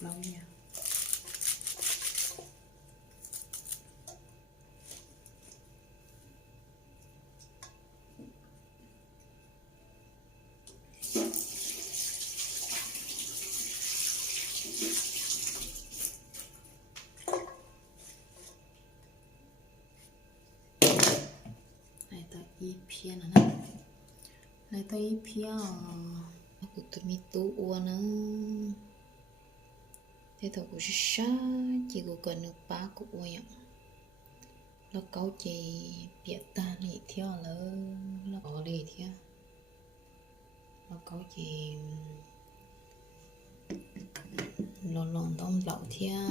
lâu nha. Này ta y pia nè, này ta y pia aku tu mi tu uo nè, thế thôi cũng sa chỉ có cần nước ba của uo nhở, nó câu chỉ biết ta này theo là nó có đi theo, nó câu chỉ lon lon đông lẩu theo.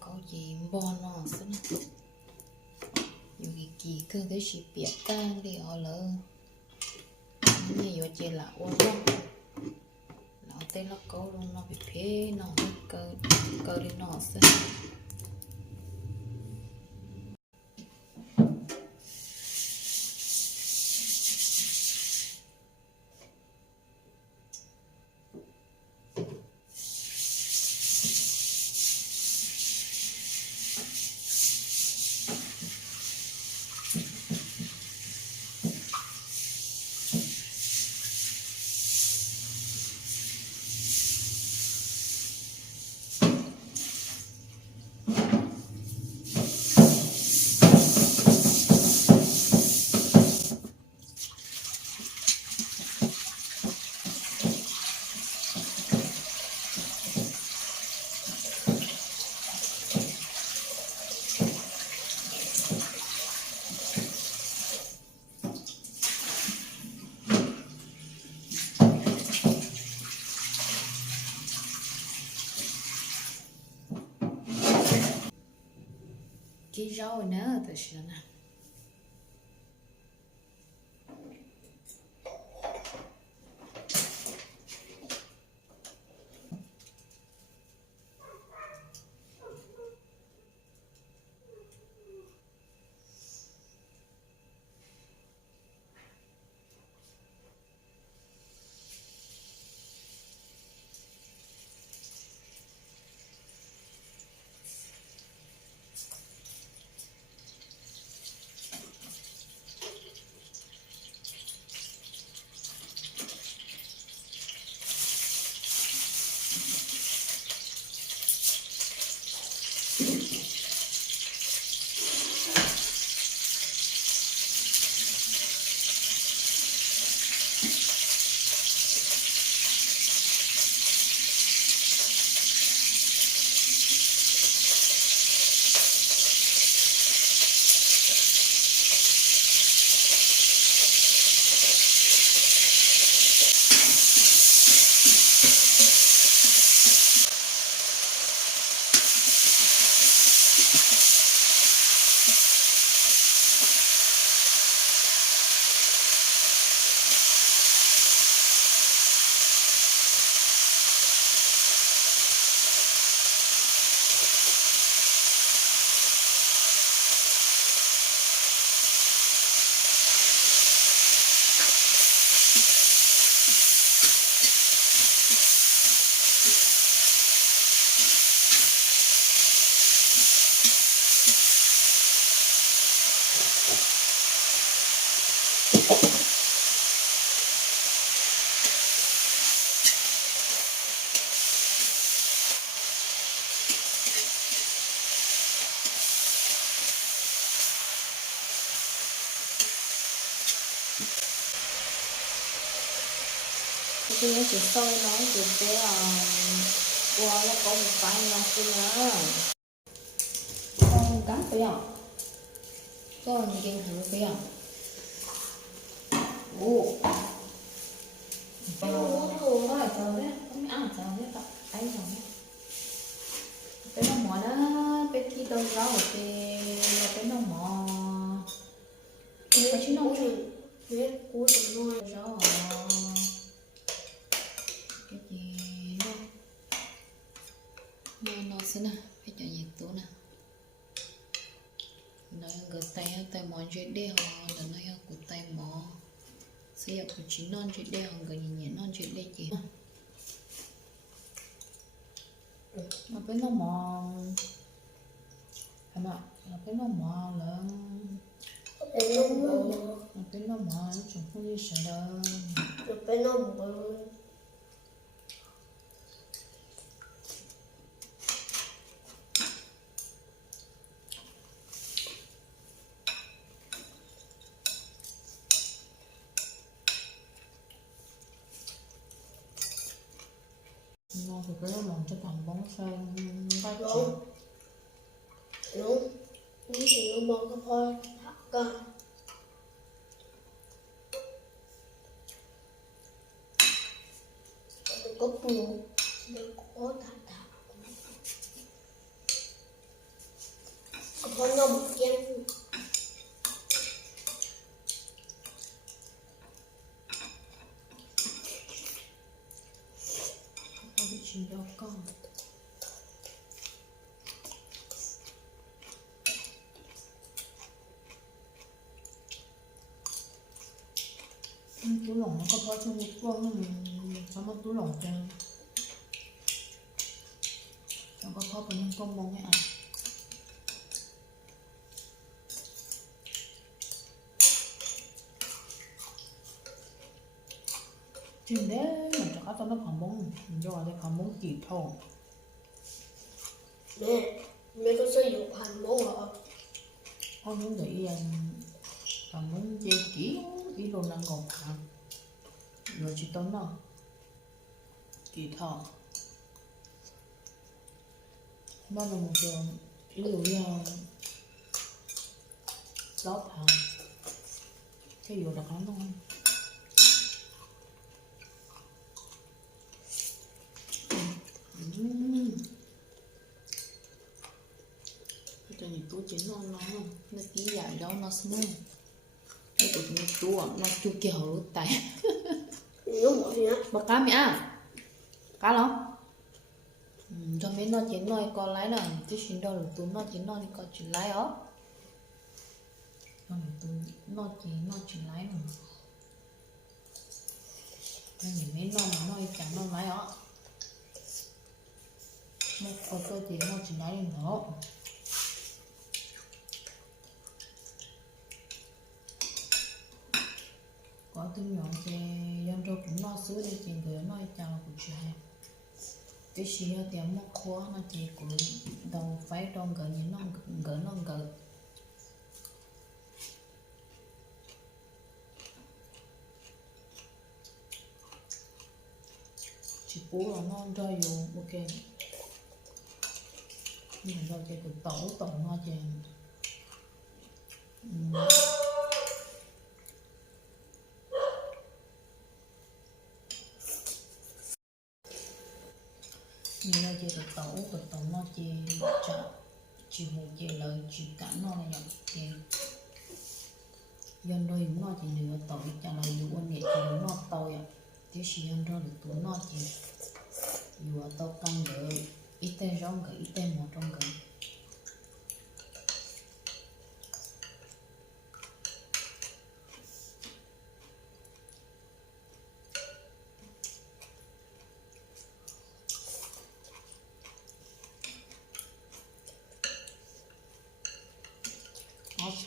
Có gì bon nó sẽ 여기 그 대시 삐딱리 얼어 근데 요새 là ôn nó tên nó câu luôn nó bị phê nó cơ đi nó sẽ cái rau nữa tôi sẽ nè. Tôi chỉ sôi nó chỉ để qua nó có một vài nó xin nữa con cá phải không con kinh thử phải không 오 오 nó là chờ đấy không ăn chờ đấy bạn tay chờ đấy cái nó mỏ đó cái kia đâu rau cái nó mỏ cái chứ nó cái cua rồi rau cái gì nó sẽ nè phải cho nhiệt tố nè nó gỡ tay mỏ chuyện đi họ là nó của tay mỏ Xe của chị non chị đeo người nhẹ non chị đây chị. Nó cái nó mòn. Em ạ, nó cái nó mòn là nó cái nó mòn nó chẳng không đi sợ đâu. Nó cái nó mòn. Ngon thì cái nó mòn cho thằng bóng sang bát chị. Đúng. Như thì nó mòn cái thôi. Thật cơ. Có buồn. Đừng có thật thật. Có thôi nó một chén. Con bị chín đâu con. Túi lỏng nó có bao trong một con sao mà túi lỏng cho nó có bao nhiêu con bông ấy à. Chừng đấy mà chắc tao nó còn bông do đây còn bông chỉ thôi. Mẹ có sử dụng hành món hả? Con muốn nghĩ còn bông dây chỉ ý đồ năng còn thẳng rồi chỉ tao nó chỉ thôi. Nó là một ví dụ như lót hàng cái dụ đặc lắm thôi. Cho những túi chín nó ký giải đâu nó smooth cái của nó chua nó chua kiểu lúc tay Đúng rồi nhá. bạc cá mẹ cá không cho mấy nó chín nói con lái là chứ xin đâu là túi nó chín nói con chỉ lái đó nó chỉ lái nữa nên mấy nó mà nói chẳng nó lái đó một con tôi thì nó chỉ lái được nữa. Có tin nhọn thì dân rồi cũng lo xứ đi chuyện người nói chào là cũng chạy cái gì đó thì mất khóa nó chỉ cũng đầu phải trong gỡ những nó gỡ chỉ bố là nó rơi vô ok nhưng rồi thì cũng tổ nó thì nhưng mà chỉ được tổ nó chỉ một chỉ lợi chỉ cả nó này nhỉ thì dân đôi nó chỉ nửa tội trả lời dù anh nhẹ chỉ nó tội à thế chỉ dân đôi được tụi nó chỉ dù ở tao căng đỡ ít tên rong gửi ít tên một trong gửi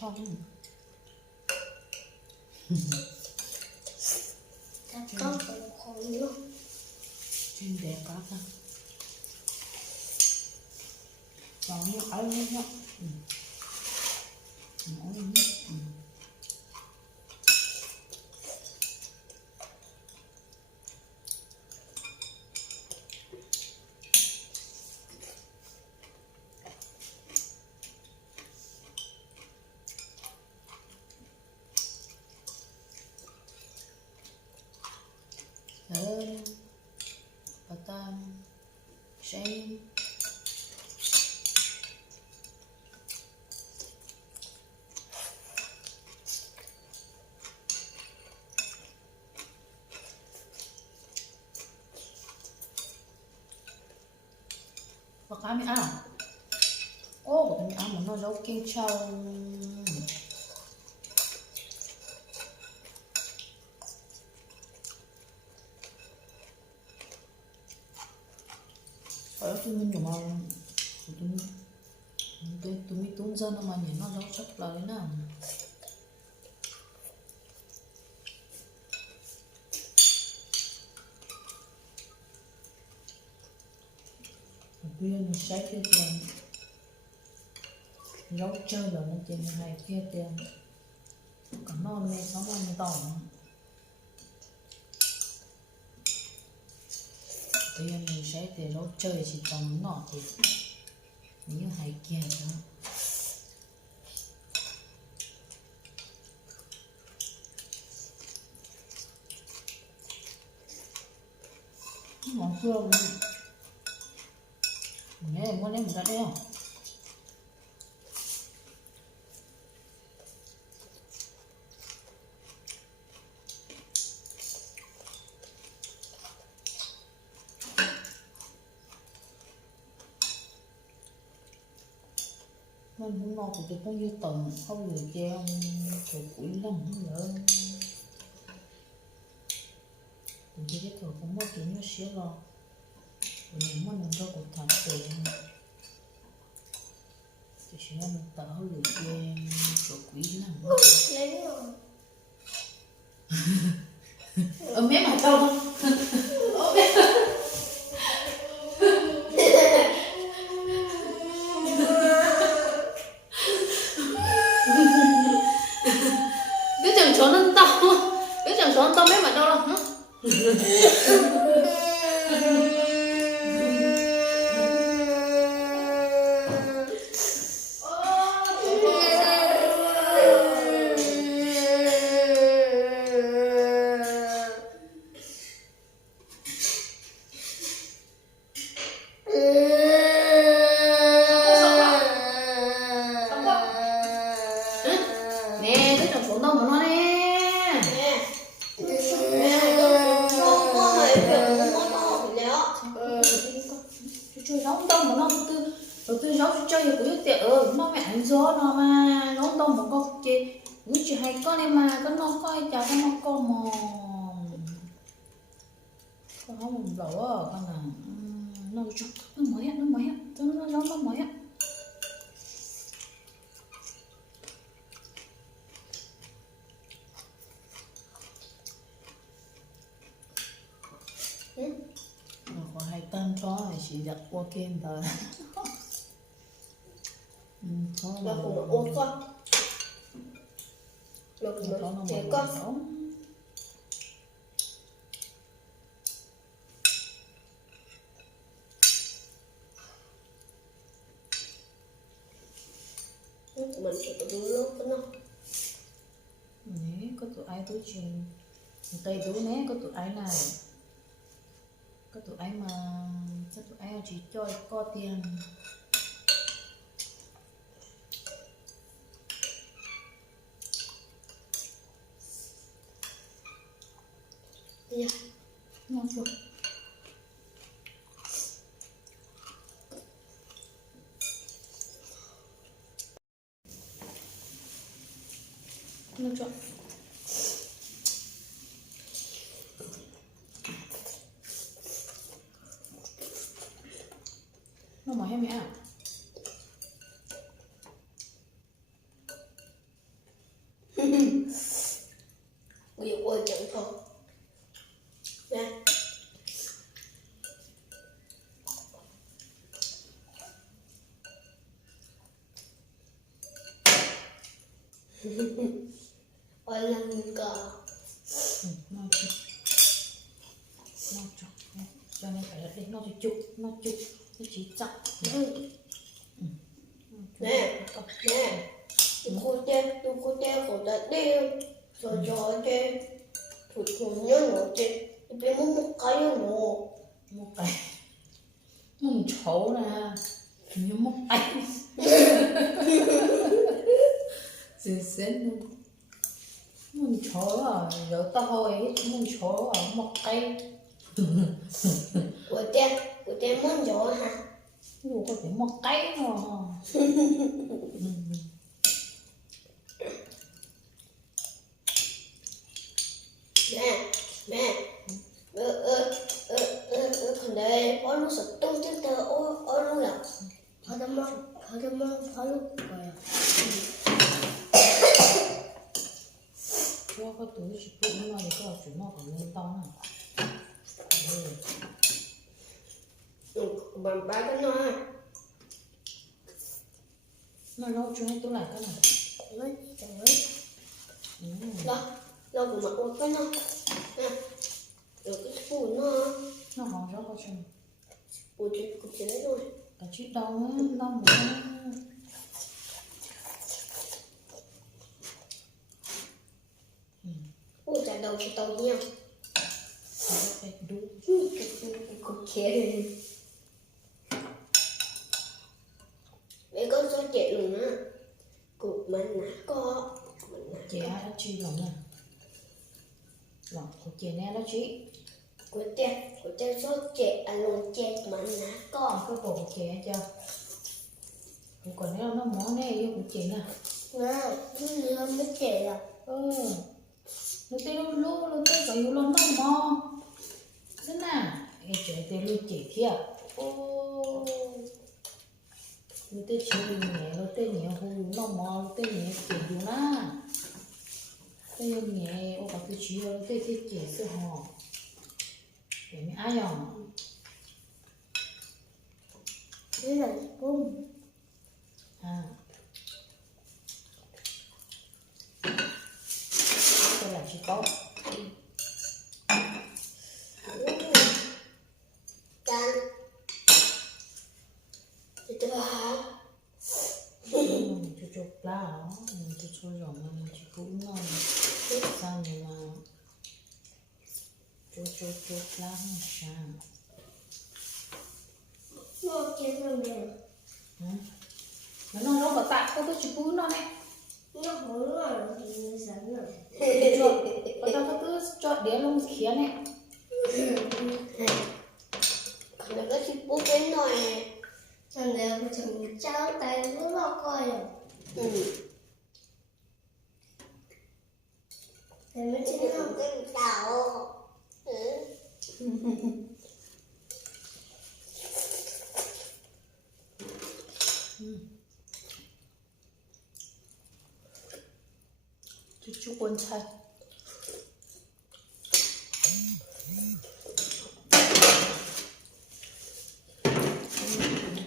xong Chắc có một con nữa. trên đẹp quá ta đó như ăn hết nhá nó lên nhá lên và ta sẽ và cá mẹ ăn ô của mẹ ăn mà nó nấu kinh châu ở tụi mình nhưng mà tụi mình tung ra nó mà nhìn nó rau sắc là thế nào viên sách cái tiền rau chơi là nó tiền hay kia tiền cả non này sáu mươi tổng tiền mình sẽ tiền rau chơi chỉ tầm nọ thì như hay kia đó món cơm nghe muốn em ra đây không mình muốn ngon thì có như tầng không người treo rồi quỷ lắm nữa thì cái thổi cũng mất kiểu như xíu rồi mình muốn nó cũng thật sự thì sẽ mình tỏ người treo rồi quỷ lắm lấy rồi mấy mà tao đứa chẳng chó nó tao đứa chẳng chó nó tao mấy mà tao đâu nè đứa chẳng chó tao mà nó nè chơi nóng tông mà nó từ nấu chơi của đứa tiệt nó mẹ ăn gió nó mà nấu tông mà con chị những chuyện hay con em mà con nó coi chào con mò con không muốn lẩu con là nó chụp nó mới á nó mới á có hai tan chó này chỉ giặt qua kem thôi chó nó là cũng ốp con nó chó nó cũng trẻ mà con sống mình sẽ có đứa lúc đó nè có tụi ai tối chuyện tây đủ nè có tụi ai này có tụi ai mà sao tụi ai chỉ cho có tiền yeah. ngon chưa ngon chưa nó mỏi hay mẹ à bây giờ quay chẳng thôi nè ôi lần cờ ngon chưa cho nên phải là đến nó chụp nó chỉ chặt nè nè tôi cô chơi của ta đi rồi chơi thủ thủ nhớ nó chơi tôi muốn một cái nó một cái mông chấu nè như mông tay xin luôn mông chấu à giờ tao hồi mông chấu à một tay của tên muốn giỏi hả dù có thể một tay mà nè nè 근데 얼룩 썩동 뜰때 얼룩이야. 바다만 얼룩 거야. Cho cái túi chỉ phụ mà thì có chúng nó còn lên to này. Bằng ba cái nói. Mà lâu chưa tôi lại cái này. Nói chẳng nói. Đó cũng mặc một cái nó. Nè. Rồi cái phụ nó. Nó hòn rất có chừng. Ủa chị cũng chỉ lấy thôi. Cả chiếc đâu á, nó muốn. Ủa trả đầu cho tao nha. Phải đúng. Cũng chế. Để con cho chị luôn á. Cục mình nè có. Chị ai đó chi lòng nè. Lòng của chị nè đó chị. Của cha số chị luôn chị mình nè có. Cái bộ của chị chưa? Của còn nếu nó món này yêu của chị nè. Nè, nó mới chị à. Nó tê nó tê phải yêu lòng nó mò. Thế nào? Em chạy tê luôn chị kia. Nó tê chị nhẹ, nó tê nhẹ hù nó mò, nó tê nhẹ chị dù na. Tê nhẹ, ô bà tê chị nó tê tê chị sư hò. Để mẹ ai à? Đây là cung. À. Đây là chị có. Canh. Chị tôi hả? Chú chụp lá đó, chú chụp rồi mà chị cũng ngon. Sao nhưng mà chú lá không sao. Nó kia rồi nè. Nó có tạ có tôi chỉ cú nó này. Nó hối rồi thì nó sẵn rồi. Có tao có cứ cho đĩa lông khía này. Nó có chip bút bên này. Thằng này có chừng cháu tay nó lo coi rồi. Thì nó chỉ không cái đầu. Chú quân chay.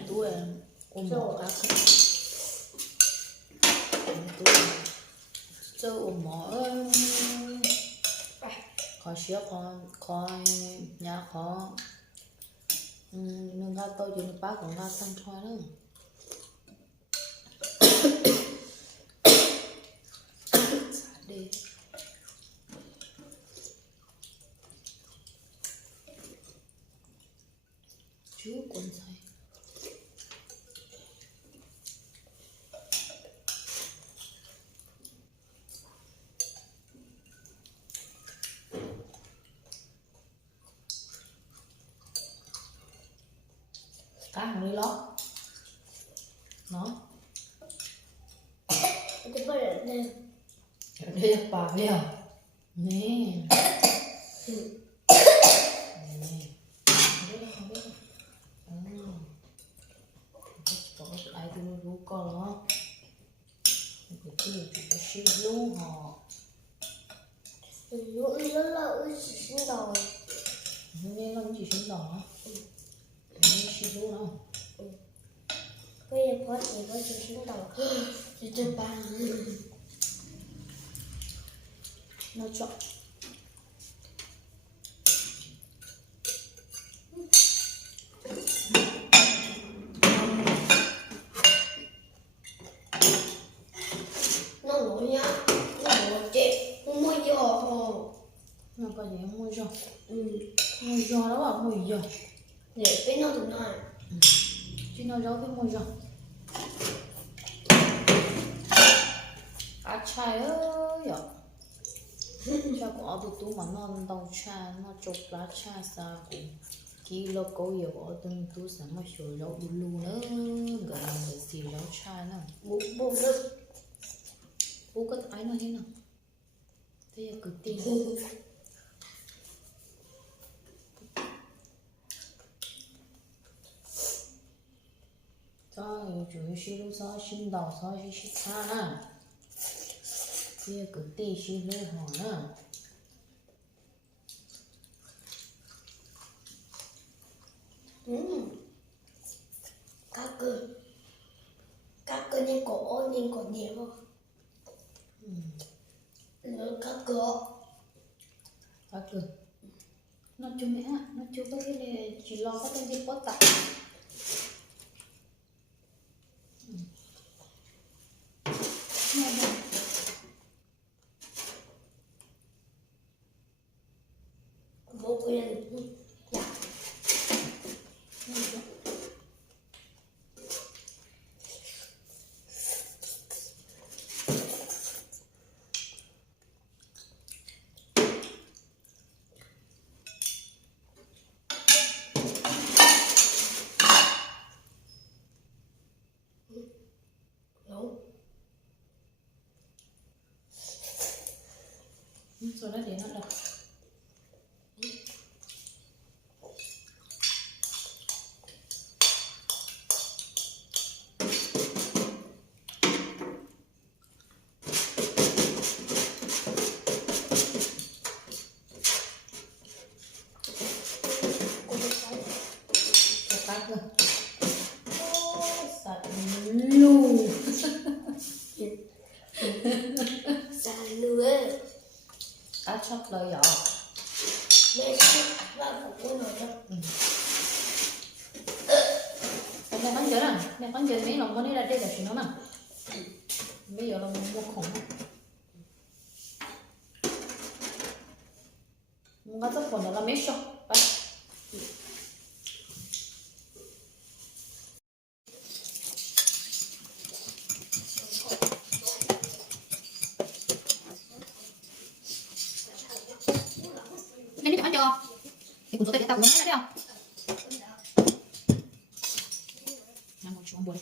Tú em ôm mỏ cá khô. Tú em chơi ôm mỏ khỏi xía khỏi nhà khỏi nâng ga tôi chỉ nó bác còn ga xăng thôi nữa. Đi chú quân say cá hàng đi lót nó Tôi bắt được đây. ở đây bà bây giờ nè có ai tôi rú con nó cái gì chỉ xin luôn họ Nó là chỉ xin đầu. nên nó chỉ xin đỏ nên xin luôn không Bây giờ có chỉ có chỉ xin đầu. thì tôi ba nó chọn Nó nổi nhá. Nó nổi chị. Nó mới vô hồ. nó có gì mua giò mua giò đó bảo mua giò Để bên nó tụi này. chứ nó gió cái mua giò cá chai ơi ạ cho có tụi tú mà non đầu cha nó chụp lá cha xa cũng kí lo câu yêu ở từng tú sẽ mà sửa lâu đi luôn nữa gần người gì lâu cha nữa Bụng nó. bố có ai nói thế nào thế là cứ tin 西路烧新岛烧西西餐呢，这个地西路好呢。các cái này có nhưng có nhiều không? Nữa các cửa. Nó chưa mẹ, nó chưa có cái này, chỉ lo cái gì có tạ. Một quyền. Dạ. Rồi đó để nó đập. Cá cơ. Sạch luôn. Sạch luôn. Cá chóc lời nhỏ. Mẹ sẽ vào phục vụ rồi đó. Mẹ con chơi nè, mẹ con chơi mấy lòng con đi ra đây là chuyện đó nè. Bây giờ là mua khủng. 뭔가 또 보내라 메쇼. Nên đi ăn chưa? Thì cũng có thể tao cũng nói đấy không? Ăn một chút buồn.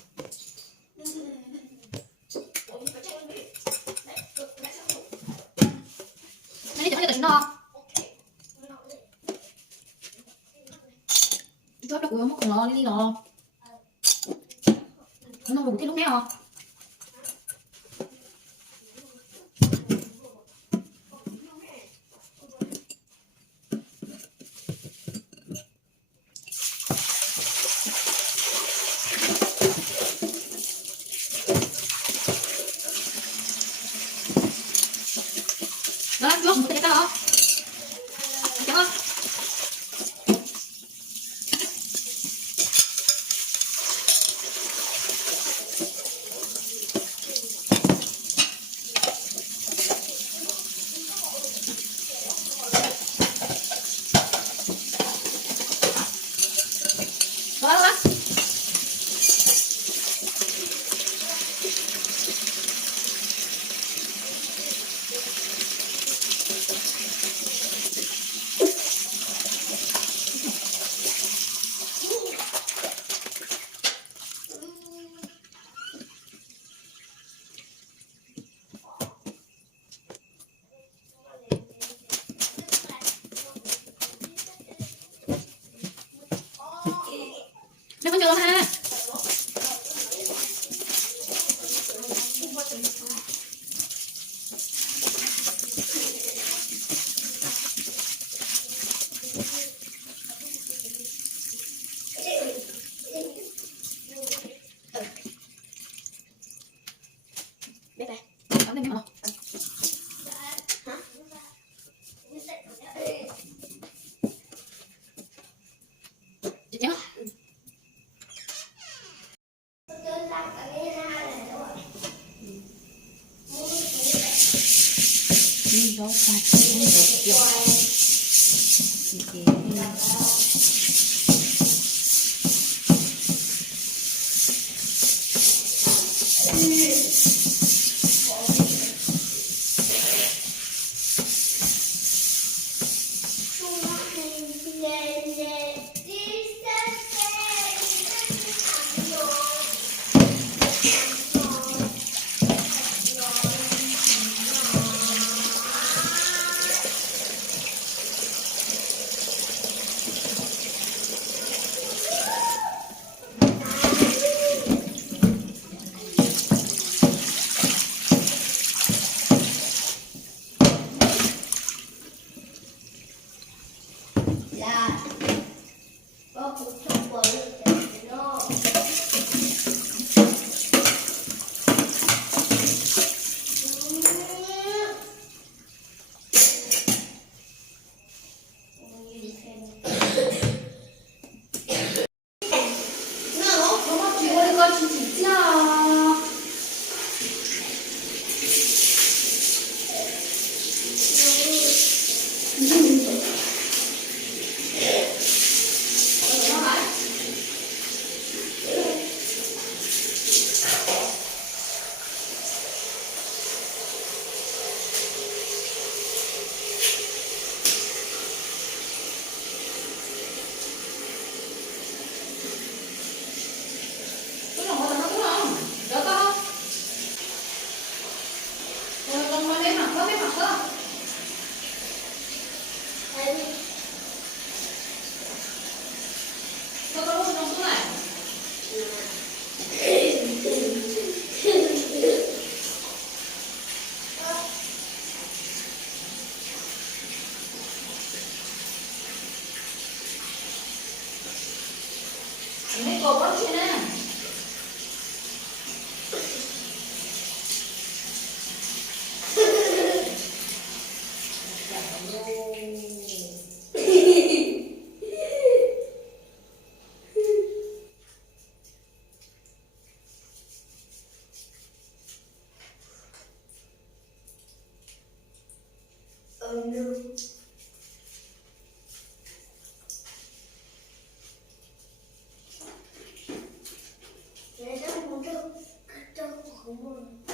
Nên đi ăn chưa không? Cho được uống một con lò đi lò. Nó đủ thì lúc nào? Đó, chưa không thể đó. Chẳng không? Mẹ con chưa ha. Bé bé. Cảm ơn mẹ nào. Chị nhớ. Đi rau sạch không được gì. Chị 그냥 와서 하구나. 내가 정말 내 막사 내 막사. 너 저거 좀 쓰네. 내 거 버치는. 내가 먼저 갔다고 가면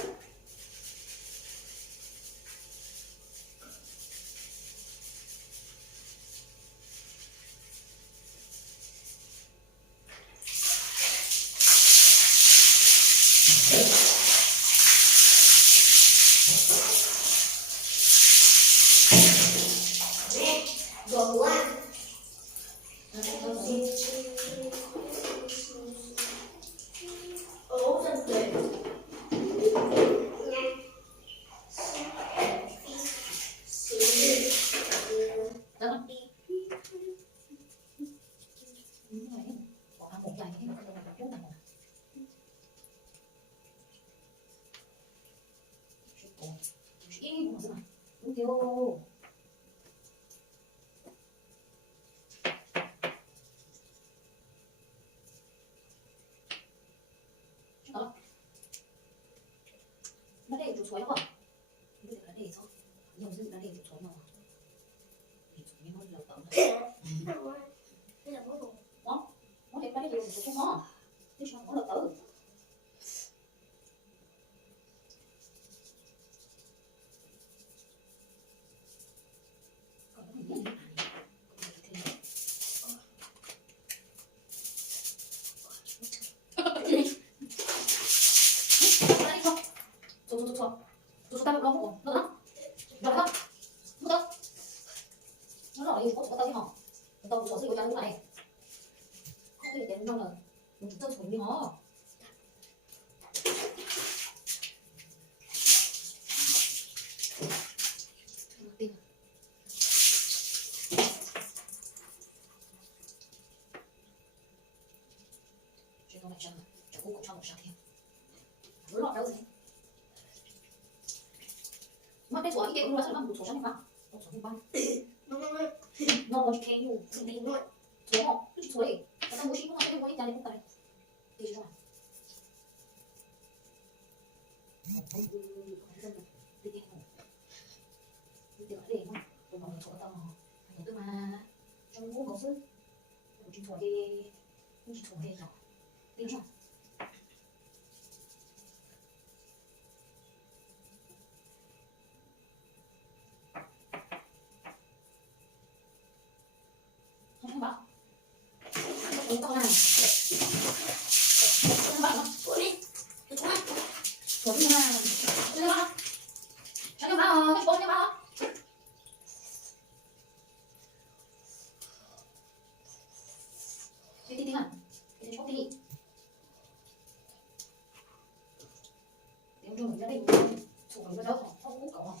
너와 어른들 나가. 뭐 먹자 이게 그거 못 먹어. 쉽고. 이 무슨 웃겨. 나가. 나래 좀 좋아요. 근데 나래에서 이 무슨 나래에서 좋아요. 이 좋아요 올랐다. 그냥 먹어 어? 어제 빨리 들어오고 좋구나. 시간 올랐다. 저 다음에 그거 먹어. 너나? 너나? 너나? 너나 이거 먹고 갔다 해. 너 무서워서 이거 짜는 거 아니야? 커피 내는 진짜 좋냐? 제가 먹잖아. 저거 곱창 먹자. 몰라 배우세요. mà cái kia cũng nói là một số trong bạn một số trong nó có cái nhiều sự đi luôn số không cái số đấy người ta muốn chỉ muốn cái muốn đi ra đến không thì cho để mà tôi nói chỗ tao mà tôi mà trong ngũ có sức một chỉ số đi một chỉ số đi rồi đi rồi không bảo không tao này không bảo thôi đi thôi thôi đi mà chưa bảo cho bảo cái bốn cho bảo đi đi à đi chốt đi nếu như mình gia đình chủ người đâu không có cậu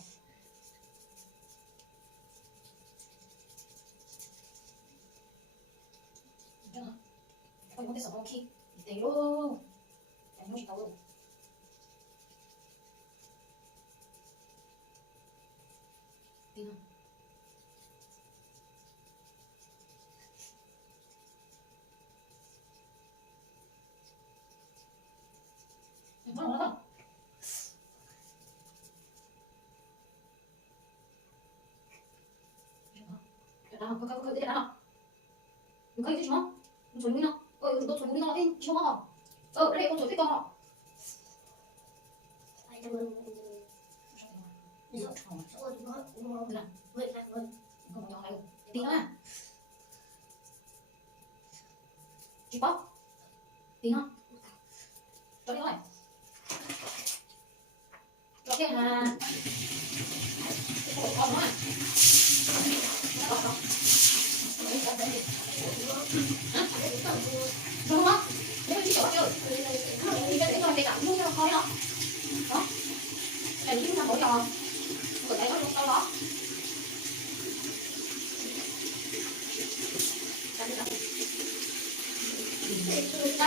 poi non sono chi intero e non ci sto fino no 可这点啊，你可以去什么？你做呢？你做呢？哎，什么？这个做这个哈。哎，这个，你说我对了，我也看我。你跟我讲还有顶啊，举报，顶啊，找你来，找电哈，好嘛，好，什么？没有去手就，你跟这个感觉要开了，啊？你经常冇用，我睇到到咯。来，